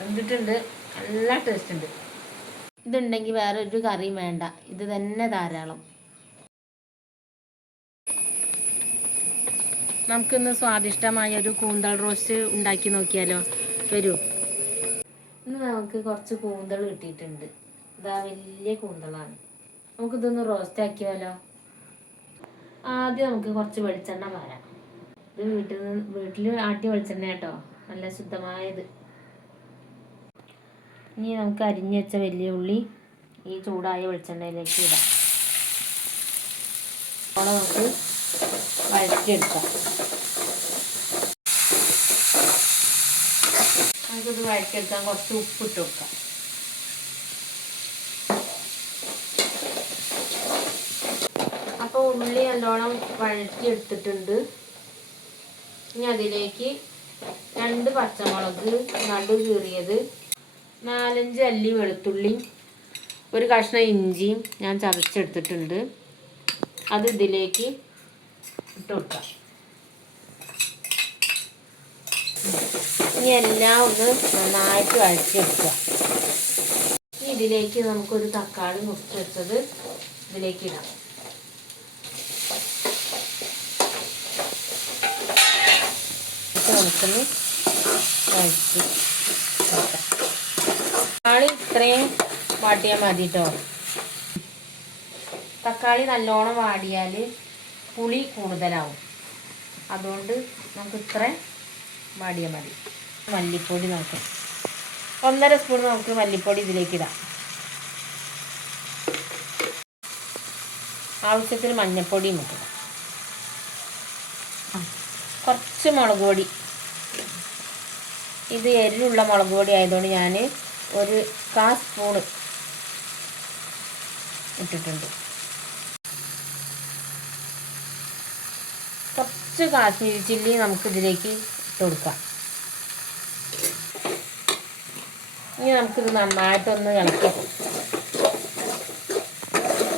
വെന്തിട്ടുണ്ട്, നല്ല ടേസ്റ്റ് ഉണ്ട്. ഇതുണ്ടെങ്കിൽ വേറെ ഒരു കറിയും വേണ്ട, ഇത് തന്നെ ധാരാളം. നമുക്കിന്ന് സ്വാദിഷ്ടമായ ഒരു കൂന്തൽ റോസ്റ്റ് ഉണ്ടാക്കി നോക്കിയാലോ? വരൂ. ഇന്ന് നമുക്ക് കുറച്ച് കൂന്തൽ കിട്ടിയിട്ടുണ്ട്. ഇതാ വലിയ കൂന്തളാണ്. നമുക്കിതൊന്ന് റോസ്റ്റ് ആക്കിയാലോ? ആദ്യം നമുക്ക് കുറച്ച് വെളിച്ചെണ്ണ പാരാം. ഇത് വീട്ടിൽ ആട്ടിയ വെളിച്ചെണ്ണ കേട്ടോ, നല്ല ശുദ്ധമായത്. ഇനി നമുക്ക് അരിഞ്ഞു വെച്ച വലിയ ഉള്ളി ഈ ചൂടായ വെളിച്ചെണ്ണയിലേക്ക് ഇടാം. അവിടെ നമുക്ക് വഴറ്റിയെടുക്കാം. നമുക്കിത് വഴറ്റിയെടുക്കാൻ കുറച്ച് ഉപ്പിട്ട് കൊടുക്കാം. അപ്പോൾ ഉള്ളി നല്ലോണം വഴറ്റിയെടുത്തിട്ടുണ്ട്. ഇനി അതിലേക്ക് 2 പച്ചമുളക് നടു കീറിയത്, 4-5 അല്ലി വെളുത്തുള്ളി, ഒരു കഷ്ണം ഇഞ്ചിയും ഞാൻ ചതച്ചെടുത്തിട്ടുണ്ട്. അത് ഇതിലേക്ക് ഇട്ട് കൊടുക്കാം. ഇനി എല്ലാം ഒന്ന് നന്നായിട്ട് വഴറ്റിയെടുക്കുക. ഇനി ഇതിലേക്ക് നമുക്കൊരു തക്കാളി മുറിച്ച് വെച്ചത് ഇതിലേക്ക് ഇടാം. നമുക്കൊന്ന് വഴറ്റി തക്കാളി ഇത്രയും വാട്ടിയാൽ മതി കേട്ടോ. തക്കാളി നല്ലോണം വാടിയാൽ പുളി കൂടുതലാവും, അതുകൊണ്ട് നമുക്ക് ഇത്ര വാടിയാൽ മതി. മല്ലിപ്പൊടി നമുക്ക് 1.5 സ്പൂൺ നമുക്ക് മല്ലിപ്പൊടി ഇതിലേക്ക് ഇടാം. ആവശ്യത്തിന് മഞ്ഞൾപ്പൊടിയും ഇടാം. കുറച്ച് മുളക് പൊടി, ഇത് എരിവുള്ള മുളക് പൊടി ആയതുകൊണ്ട് ഞാൻ ഒരു 1/4 സ്പൂണ് ഇട്ടിട്ടുണ്ട്. കുറച്ച് കാശ്മീരി ചില്ലി നമുക്ക് ഇതിലേക്ക് ഇട്ട് കൊടുക്കാം. ഇനി നമുക്കിത് നന്നായിട്ടൊന്ന് ഇളക്കാം.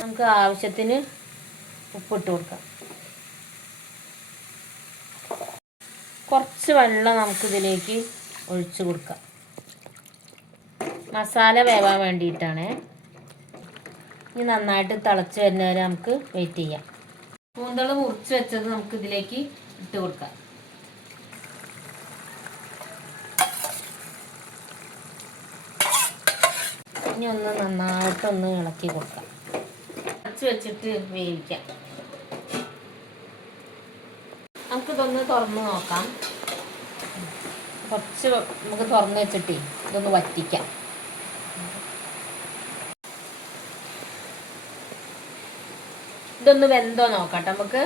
നമുക്ക് ആവശ്യത്തിന് ഉപ്പിട്ട് കൊടുക്കാം. കുറച്ച് വെള്ളം നമുക്കിതിലേക്ക് ഒഴിച്ച് കൊടുക്കാം. മസാല വേവാൻ വേണ്ടിയിട്ടാണ്. ഇനി നന്നായിട്ട് തിളച്ച് വരുന്നവരെ നമുക്ക് വെയിറ്റ് ചെയ്യാം. കൂന്തൾ മുറിച്ച് വെച്ചത് നമുക്ക് ഇതിലേക്ക് ഇട്ട് കൊടുക്കാം. ഇനി ഒന്ന് നന്നായിട്ടൊന്ന് ഇളക്കി കൊടുക്കാം. അടച്ച് വെച്ചിട്ട് വേവിക്കാം. നമുക്കിതൊന്ന് തുറന്ന് നോക്കാം. കുറച്ച് നമുക്ക് തുറന്ന് വെച്ചിട്ട് ഇതൊന്ന് വറ്റിക്കാം. ഇതൊന്ന് വെന്തോ നോക്കാം നമുക്ക്.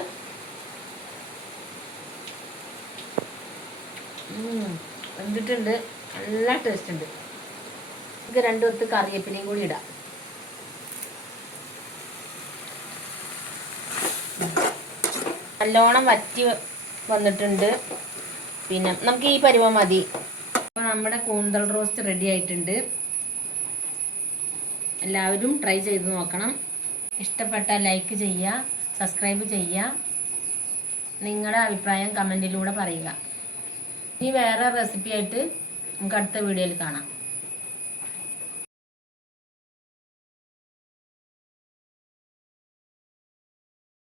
വെന്തിട്ടുണ്ട്, നല്ല ടേസ്റ്റ് ഉണ്ട്. നമുക്ക് 2 കൊത്ത് കറിവേപ്പിലയും കൂടി ഇടാം. നല്ലോണം വറ്റി വന്നിട്ടുണ്ട്. പിന്നെ നമുക്ക് ഈ പരുവം മതി. അപ്പോൾ നമ്മുടെ കൂന്തൽ റോസ്റ്റ് റെഡി ആയിട്ടുണ്ട്. എല്ലാവരും ട്രൈ ചെയ്ത് നോക്കണം. ഇഷ്ടപ്പെട്ടാൽ ലൈക്ക് ചെയ്യുക, സബ്സ്ക്രൈബ് ചെയ്യുക, നിങ്ങളുടെ അഭിപ്രായം കമൻറ്റിലൂടെ പറയുക. ഇനി വേറെ റെസിപ്പി ആയിട്ട് നമുക്ക് അടുത്ത വീഡിയോയിൽ കാണാം.